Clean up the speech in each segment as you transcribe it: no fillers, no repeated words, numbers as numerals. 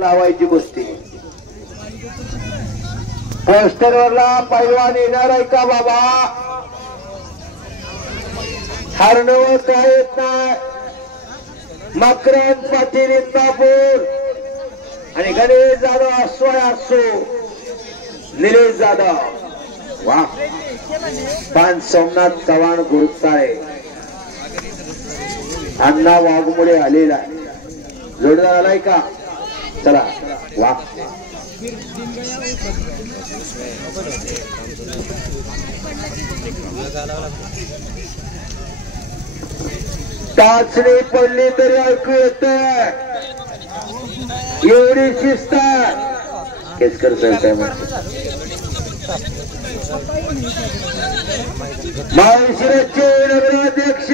लावायची कुस्ती पोस्टरवरला पैलवान येणार आहे का बाबा? हरणवर काय येत नाही. मकरंद पाटील इंदापूर आणि गणेश जाधव अस्वय असो निलेश जाधव. वा पान सोमनाथ चव्हाण गुरुसाळे अण्णा वाघमोडे आलेला जोडदार आलाय का? चला वा टाचणी पडली तरी ऐकू येत एवढी शिस्त. केसकर साहेब काय म्हणतात? महाराष्ट्राचे नगराध्यक्ष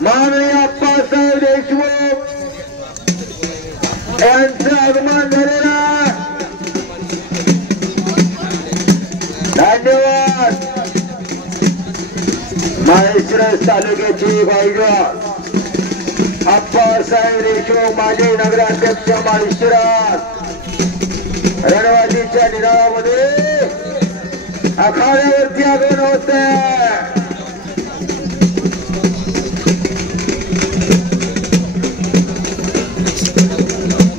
माननीय अप्पासाहेब देशमुख यांचं आगमन झालेला. धन्यवाद. माहेश्वरस तालुक्याची बाईजवान अप्पासाहेब देशमुख माजी नगराध्यक्ष माहेश्वरात रणवादीच्या निराळामध्ये आखाड्यावरती आगमन होत आहे.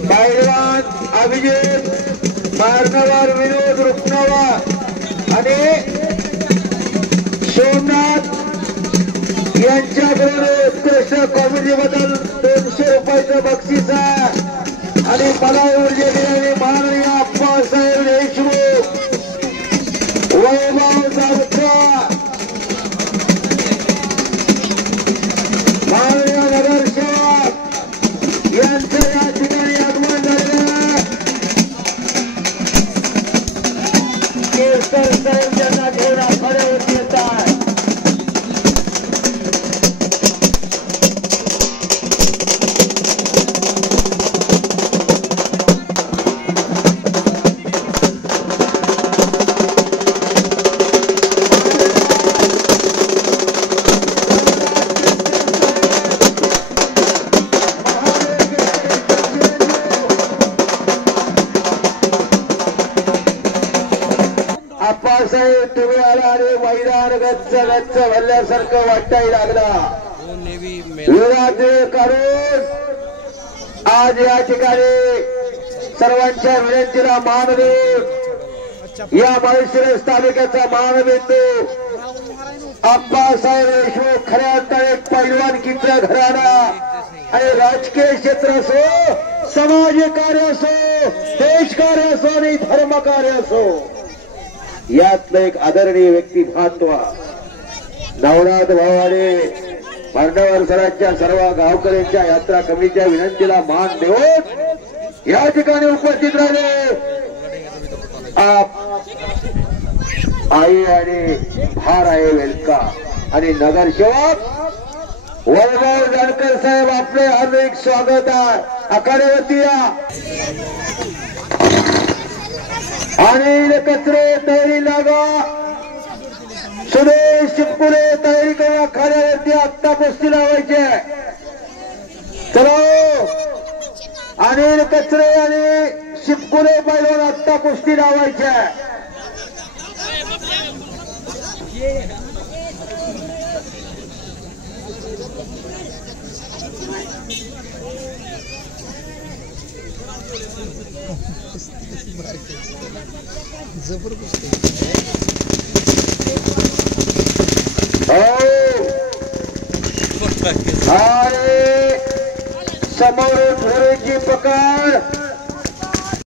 पैलवान अभिजित मारनवार विनोद रुपनवार आणि सोमनाथ यांच्याकडून उत्कृष्ट कॉमेडी बद्दल 200 रुपयाचं बक्षीस आणि मला ऊर्जा दिल्याने माननीय अप्पासाहेब देशमुख वैभव जाधव माननीय नगरसेवक यांचं या ठिकाणी आगमन झालेलं. केसकर साहेब यांना घेऊन आखाड्यावरती येत आहे. अप्पासाहेब तुम्ही आला आणि मैदान गच्च गच्च भरल्यासारखं वाटायला लागला. वेळ काढून आज या ठिकाणी सर्वांच्या विनंतीला मान देऊन या माळशिरस तालुक्याचा मानबिंदू अप्पासाहेब देशमुख खऱ्या अर्थाने पैलवानकीचा घराणा आणि राजकीय क्षेत्र असो समाजकार्य असो देशकार्य असो आणि धर्मकार्य असो यातलं एक आदरणीय व्यक्ती महत्व नवनाथ भावाने मांडवर सरांच्या सर्व गावकऱ्यांच्या यात्रा कमिटीच्या विनंतीला मान देऊन या ठिकाणी उपस्थित राहिले. आई आणि भार आहे वेलका आणि नगरसेवक वैभव जानकर साहेब आपले हार्दिक स्वागत आहे. आखाड्यावरती या आणि कचरे तयारी लागा. सुरेश शिपकुले तयारी करा. आखाड्यावरती आत्ता कुस्ती लावायची. चलो अनिल कचरे आणि शिपकुले पैलवान आत्ता कुस्ती लावायची. समोर झोरेची पकड